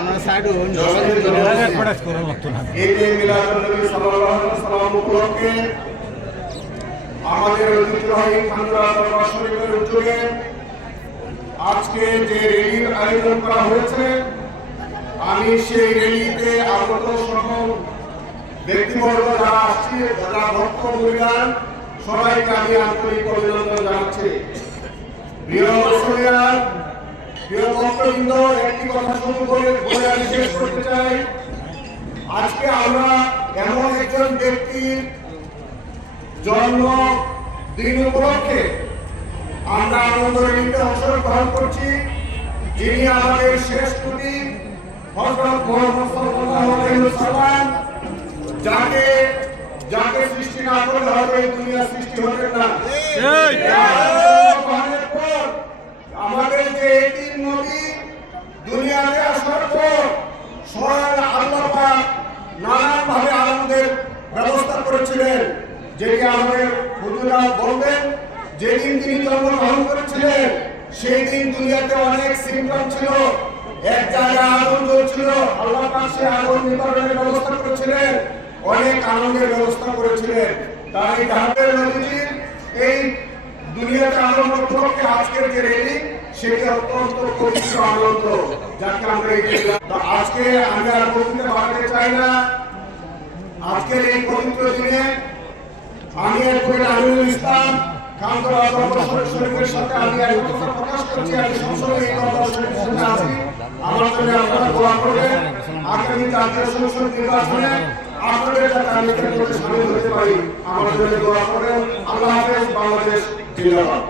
আমরা সাইড হন ঈদে মিলাদুন্নবী সাল্লাল্লাহু আলাইহি ওয়াসাল্লাম উপলক্ষে আমাদের ঐতিহ্যবাহী খানকা দরবার শরীফের উদ্যোগে আজকে যে র্যালির আয়োজন করা হয়েছে, আমি সেই র্যালিতে আগত সকল ব্যক্তিবর্গ যারা আসছে, যারা ভক্ত পরিবার, সবাইকে আমি আন্তরিক অভিনন্দন জানাচ্ছি। প্রিয় মুসলিয়ান, প্রিয় ভক্তবৃন্দ, একটি কথা শুরু করে বলে আমি শেষ করতে চাই। আজকে আমরা এমন একজন ব্যক্তির জন্মদিন উপলক্ষে আমরা আনন্দ র্যালিতে অংশগ্রহণ করছি, যিনি আমাদের শেষ নবী হযরত মুহাম্মদ সাল্লাল্লাহু আলাইহি ওয়াসাল্লাম, যাকে সৃষ্টি না করলে হয়তো এই দুনিয়া সৃষ্টি হতে না। আমাদের যে এই নবী দুনিয়াতে আসার পর স্বয়ং আল্লাহ পাক নানানভাবে আমাদের ব্যবস্থা করেছিলেন, যেটি আমাদের হুজুরা বলবেন। যেদিন তিনি জন্মগ্রহণ করেছিলেন সেই দিন দুনিয়াতে অনেক সিম্পটম ছিল, এক জায়গায় আগুন জ্বলছিল, আল্লাহ পাক সেই আগুন নিবারণের ব্যবস্থা করেছিলেন, অনেক আনন্দের ব্যবস্থা করেছিলেন। তাই ঢাকের নবীজির এই দুনিয়াতে আনন্দ উপলক্ষে আজকের যে র্যালি, সেটি অত্যন্ত পবিত্র আনন্দ, যাকে আমরা আজকে আমি আর বক্তৃতা বাড়াতে চাই না। আজকের এই পবিত্র দিনে আমি আমিনুল ইসলাম খানতলা দরবার শরীফের সাথে আমি একত্র প্রকাশ করছি। আমি সংসদে এই দরবার শরীফের সাথে আছি। আমার জন্য আপনারা দোয়া করবেন। আগামী জাতীয় সংসদ নির্বাচনে আপনাদের যাতে আমি সামিল হতে পারি, আমার জন্য দোয়া করবেন। আল্লাহ হাফেজ। বাংলাদেশ জিন্দাবাদ।